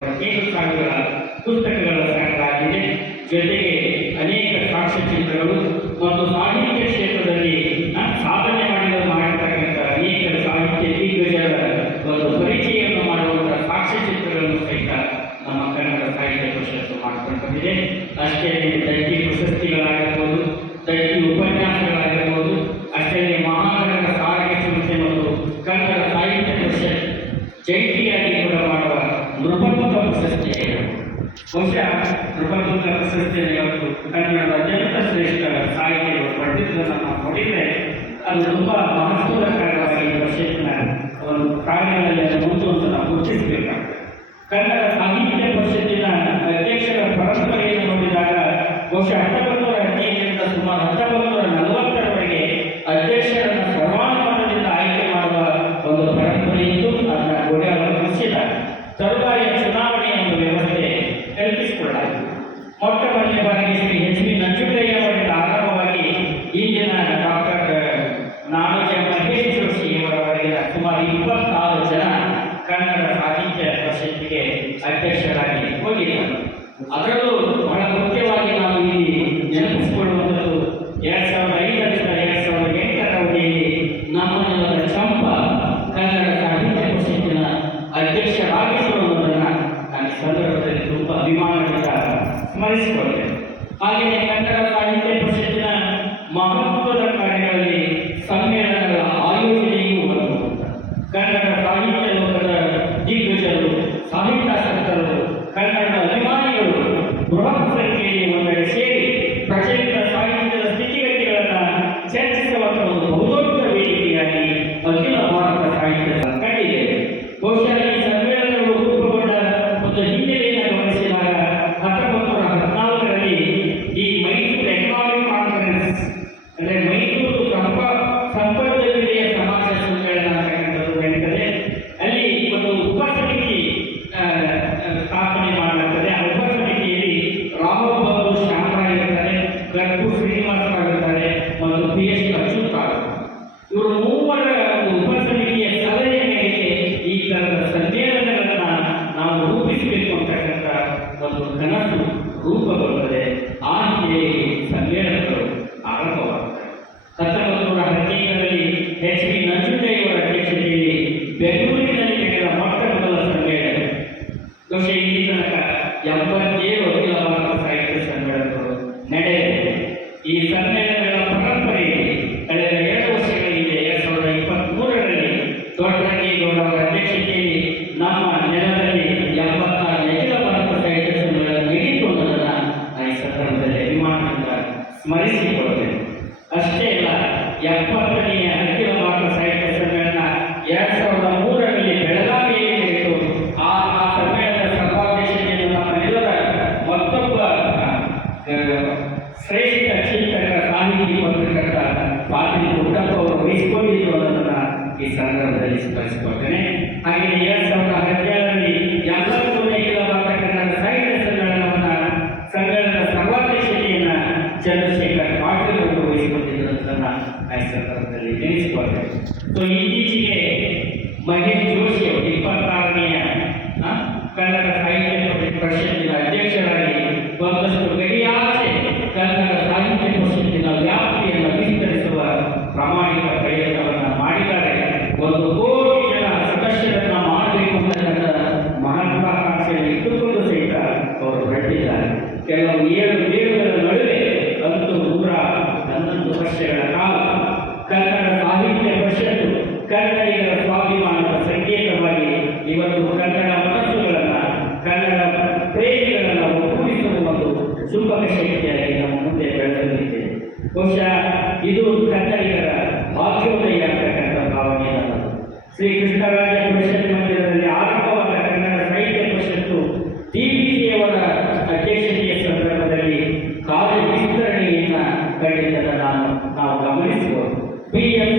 ಸಾವಿರ ಪುಸ್ತಕಗಳ ಸಂಗ್ರಹ ಆಗಿದೆ. ಜೊತೆಗೆ ಅನೇಕ ಸಾಕ್ಷ್ಯಚಿತ್ರಗಳು ಮತ್ತು ಸಾಹಿತ್ಯ ಕ್ಷೇತ್ರದಲ್ಲಿ ಸಾಧನೆ ಮಾಡಿರ್ತಕ್ಕಂಥ ಅನೇಕ ಸಾಹಿತ್ಯ ದಿಗ್ಗಜರ ಒಂದು ಪರಿಚಯವನ್ನು ಮಾಡುವಂತಹ ಸಾಕ್ಷ್ಯಚಿತ್ರಗಳನ್ನು ಸಹಿತ ನಮ್ಮ ಕನ್ನಡ ಸಾಹಿತ್ಯ ಪರಿಷತ್ತು ಮಾಡಿಕೊಂಡು ಬಂದಿದೆ. ಅಷ್ಟೇ ದತ್ತಿ ಪ್ರಶಸ್ತಿಗಳಾಗಿರ್ಬೋದು, ದತ್ತಿ ಉಪನ್ಯಾಸಗಳಾಗಿರ್ಬೋದು, ಅಷ್ಟೇ ಮಹಾನಗರ ಸಾರಿಗೆ ಸಂಸ್ಥೆ ಮತ್ತು ಕನ್ನಡ ಸಾಹಿತ್ಯ ಪರಿಷತ್ ಜಂಟಿಯಾಗಿ ಕೂಡ ಮಾಡುವ ನೃಪತುಂಗ ಪ್ರಶಸ್ತಿ. ಬಹುಶಃ ನೃಪತುಂಗ ಪ್ರಶಸ್ತಿಯನ್ನು ಇವತ್ತು ಕನ್ನಡದ ಅತ್ಯಂತ ಶ್ರೇಷ್ಠ ಸಾಹಿತ್ಯಗಳು ಪಡೆದಿದ್ದನ್ನು ನಾವು ನೋಡಿದರೆ ಅದು ತುಂಬ ಮಹತ್ವಕರವಾಗಿ ಪರಿಷತ್ತಿನ ಒಂದು ಕಾರ್ಯಗಳಲ್ಲಿ ಅದನ್ನು ಮುಂದುವರೆದು ನಾವು ಗುರುತಿಸಬೇಕಾಗ್ತದೆ. ಕನ್ನಡ ಸಾಹಿತ್ಯ ಪರಿಷತ್ತಿನ ಅಧ್ಯಕ್ಷರ ಪರಂಪರೆಯನ್ನು ನೋಡಿದಾಗ ಬಹುಶಃ 1915ರಿಂದ ಸುಮಾರು 1940ರವರೆಗೆ ಅಧ್ಯಕ್ಷರನ್ನು ಸರ್ವಾನುಮತದಿಂದ ಆಯ್ಕೆ ಮಾಡುವ ಒಂದು ಪರಂಪರೆ ಇದ್ದು ಅದನ್ನು ಗೊಡೆಯೊಳಿಸಿದ ತರುವಾಯ ಚುನಾವಣೆ ಎಂಬ ವ್ಯವಸ್ಥೆ ಕಲ್ಪಿಸಿಕೊಳ್ಳಲಾಗಿದೆ. ಮೊಟ್ಟ ಮೊದಲನೇ ಬಾರಿಗೆ ಶ್ರೀ ಎಚ್ ಬಿ ನಂಜುಂಡಯ್ಯವರಿಂದ ಆರಂಭವಾಗಿ ಇಂದಿನ ಡಾಕ್ಟರ್ ನಾಡೋಜ ಮಹೇಶ್ ಜೋಶಿಯವರವರೆಗಿನ ಸುಮಾರು 26 ಜನ ಕನ್ನಡ ಸಾಹಿತ್ಯ ಪರಿಷತ್ತಿಗೆ ಅಧ್ಯಕ್ಷರಾಗಿ ಹೋಗಿದ್ದಾರೆ. ಅದರಲ್ಲೂ ಬಹಳ ಮುಖ್ಯವಾಗಿ ನಾವು ಇಲ್ಲಿ ನೆನಪಿಸಿಕೊಳ್ಳುವಂಥದ್ದು 2005ರಿಂದ 2008ರ ಅವಧಿಯಲ್ಲಿ ನಮ್ಮ ನೆಲದ ಚಂಪ ಕನ್ನಡ ಸಾಹಿತ್ಯ ಪರಿಷತ್ತಿನ ಅಧ್ಯಕ್ಷರಾಗಿರುವುದನ್ನು ನಾನು ಈ ಸಂದರ್ಭದಲ್ಲಿ ತುಂಬ ಅಭಿಮಾನದಿಂದ ಸ್ಮರಿಸಿಕೊಳ್ಳುತ್ತೇನೆ. ಹಾಗೆಯೇ ಕನ್ನಡ ಸಾಹಿತ್ಯ ಪರಿಷತ್ತಿನ ಮಹತ್ವದ ಕಾರ್ಯಗಳಲ್ಲಿ ಸಮ್ಮೇಳನಗಳ ಆಯೋಜನೆಯೂ ಒಂದು. ಕನ್ನಡ ಸಾಹಿತ್ಯ ಲೋಕದ ದಿಗ್ಗಜರು, ಸಾಹಿತ್ಯಾಸಕ್ತರು, ಕನ್ನಡ ಅಭಿಮಾನಿಗಳು ಬೃಹತ್ ಸಂಖ್ಯೆಯಲ್ಲಿ ಒಂದೆಡೆ ಸೇರಿ ಪ್ರಚಲಿತ ಸಾಹಿತ್ಯದ ಸ್ಥಿತಿಗತಿಗಳನ್ನು ಚರ್ಚಿಸುವಂತಹ ಒಂದು ಬಹುದೊಡ್ಡ ವೇದಿಕೆಯಾಗಿ ಅಖಿಲ ಭಾರತ ಸಾಹಿತ್ಯ ಕಂಡಿದೆ. ಬಹುಶಃ ಈ ಸಮ್ಮೇಳನಗಳು ರೂಪುಗೊಂಡ ಒಂದು ಹಿನ್ನೆಲೆಯನ್ನು ಗಮನಿಸಿದಾಗ 1914ರಲ್ಲಿ ಈ ಮೈಸೂರು ಎಕನಾಮಿಕ್ ಕಾನ್ಫರೆನ್ಸ್ ಅಂದರೆ ಮೈಸೂರು ಸಂಪರ್ಕವಿದೆಯ ಸಮಾಜ ಸಮ್ಮೇಳನ ಅಂತಕ್ಕಂಥದ್ದು ನಡೀತದೆ. ಅಲ್ಲಿ ಒಂದು ಉಪಸಮಿತಿ ಸ್ಥಾಪನೆ ಮಾಡಲಾಗ್ತದೆ. ಆ ಉಪಸಮಿತಿಯಲ್ಲಿ ರಾಹುಲ್ ಬಾಬು ಶ್ಯಾಮರಾವ್ ಇರ್ತಾರೆ, ಗರ್ಭು ಶ್ರೀನಿವಾಸರಾಗಿರ್ತಾರೆ ಮತ್ತು PS ಅಚ್ಯುತ್. ಇವರು ಮೂವರ ಒಂದು ಉಪಸಮಿತಿಯ ಸಲಹೆಯ ಮೇರೆಗೆ ಈ ತರದ ಸಮ್ಮೇಳನಗಳನ್ನು ನಾವು ರೂಪಿಸಬೇಕು ಅಂತಕ್ಕಂಥ ಒಂದು ಕನಸು ರೂಪುಗೊಳ್ಳುತ್ತದೆ. ಆ ಹಿನ್ನೆಲೆಯಲ್ಲಿ ಸಮ್ಮೇಳನಗಳು ಆರಂಭವಾಗುತ್ತವೆ. 1915ರಲ್ಲಿ ಎಚ್ ಬಿ ನಂಜುಂಡಯ್ಯವರ ಅಧ್ಯಕ್ಷತೆಯಲ್ಲಿ ಬೆಂಗಳೂರಿನಲ್ಲಿ ನಡೆದ ಮೊಟ್ಟ ಮೊದಲ ಸಮ್ಮೇಳನ. ಬಹುಶಃ ಇಲ್ಲಿ ತನಕ 87 ಅಖಿಲ ಭಾರತ ಸಾಹಿತ್ಯ ಸಮ್ಮೇಳನಗಳು ನಡೆದಿವೆ. ಈ ಸಮ್ಮೇಳನಗಳ ಪರಂಪರೆಯಲ್ಲಿ ಕಳೆದ 2 ವರ್ಷಗಳ ಹಿಂದೆ 2023ರಲ್ಲಿ ದೊಡ್ಡರಂಗೇಗೌಡರ ಅಧ್ಯಕ್ಷತೆಯಲ್ಲಿ ನಮ್ಮ ನೆಲದಲ್ಲಿ 74 ಅಖಿಲ ಭಾರತ ಸಾಹಿತ್ಯ ಸಮ್ಮೇಳನ ನಡೆಯಿತು ಅನ್ನೋದನ್ನು ನಾನು ಈ ಸಂದರ್ಭದಲ್ಲಿ ಅಭಿಮಾನದಿಂದ ಸ್ಮರಿಸಿಕೊಳ್ಳುತ್ತೇನೆ. ಅಷ್ಟೇ ಅಲ್ಲ, 70ನೇ ಅಖಿಲ ಭಾರತ ಸಾಹಿತ್ಯ ಸಮ್ಮೇಳನ 2003ರಲ್ಲಿ ಬೆಳಗಾವಿಯಲ್ಲಿ ನಡೆಯಿತು. ಆ ಸಮ್ಮೇಳನದ ಸರ್ವಾಧ್ಯಕ್ಷತೆಯನ್ನು ನಮ್ಮ ನೆಲದ ಮತ್ತೊಬ್ಬ ಶ್ರೇಷ್ಠ ಚಿಂತಕ, ಸಾಹಿತಿ, ಪತ್ರಕರ್ತ ಪಾಟೀಲ್ ಪುಟ್ಟಪ್ಪ ಅವರು ವಹಿಸಿಕೊಂಡಿದ್ದು ಅನ್ನೋದನ್ನು ಈ ಸಂದರ್ಭದಲ್ಲಿ ಸ್ಮರಿಸಿಕೊಳ್ತೇನೆ. ಹಾಗೆಯೇ 2017ರಲ್ಲಿ 73ನೇ ಅಖಿಲ ಭಾರತ ಕನ್ನಡ ಸಾಹಿತ್ಯ ಸಮ್ಮೇಳನದ ಸರ್ವಾಧ್ಯಕ್ಷತೆಯನ್ನು ಚಂದ್ರಶೇಖರ್ ಪಾಟೀಲ್ ಅವರು ವಹಿಸಿಕೊಂಡಿದ್ದು ಅನ್ನೋದನ್ನು ಈ ಸಂದರ್ಭದಲ್ಲಿ ನೆನೆಸಿಕೊಳ್ತೇನೆ. ಸೊ ಇತ್ತೀಚೆಗೆ ಮಹೇಶ್ ಜೋಶಿ ಅವರು 26ನೇ ಕನ್ನಡ ಸಾಹಿತ್ಯ ಪರಿಷತ್ತಿನ ಅಧ್ಯಕ್ಷರಾಗಿ ಒಂದಷ್ಟು ಗಡಿಯಾಚೆ ಕನ್ನಡ ಸಾಹಿತ್ಯ ಪರಿಷತ್ತಿನ ವ್ಯಾಪ್ತಿಯನ್ನು ವಿಸ್ತರಿಸುವ ಪ್ರಾಮಾಣಿಕ ಪ್ರಯತ್ನವನ್ನು ಮಾಡಿದ್ದಾರೆ. 1 ಕೋಟಿ ಜನ ಸದಸ್ಯರನ್ನು ಮಾಡಬೇಕು ಅಂತಕ್ಕಂಥ ಮಹತ್ವಾಕಾಂಕ್ಷೆಯನ್ನು ಇಟ್ಟುಕೊಂಡು ಸಹಿತ ಅವರು ಹೊರಟಿದ್ದಾರೆ. ಕೆಲವು 7 ಬೇರುಗಳ ನಡುವೆ ಅಂತೂ 111 ವರ್ಷಗಳ ಕಾಲ ಕನ್ನಡ ಸಾಹಿತ್ಯ ಪರಿಷತ್ತು ಕನ್ನಡಿಗರ ಸ್ವಾಭಿಮಾನದ ಸಂಕೇತವಾಗಿ ಇವತ್ತು ಕನ್ನಡ ಮನಸ್ಸುಗಳನ್ನು, ಕನ್ನಡ ಪ್ರೇಮಿಗಳನ್ನು ಒಗ್ಗೂಡಿಸುವ ಒಂದು ಚುಂಬಕ ಶಕ್ತಿಯಾಗಿ ನಮ್ಮ ಮುಂದೆ ಬೆಳೆದಿದೆ. ಬಹುಶಃ ಇದು ಕನ್ನಡಿಗರ ಭಾಗ್ಯೋದಯ ಅಂತಕ್ಕಂಥ ಭಾವನೆ. ಶ್ರೀ ಕೃಷ್ಣರಾಜ ಪರಿಷತ್ ಮಂದಿರದಲ್ಲಿ ಆರಂಭವಾದ ಕನ್ನಡ ಸಾಹಿತ್ಯ ಪರಿಷತ್ತು DBಜಿಯವರ ಅಧ್ಯಕ್ಷತೆಯ ಸಂದರ್ಭದಲ್ಲಿ ಕಾರ್ಯ ವಿಸ್ತರಣೆಯನ್ನು ಕಂಡಿದ್ದನ್ನು ನಾವು ಗಮನಿಸಬಹುದು. PM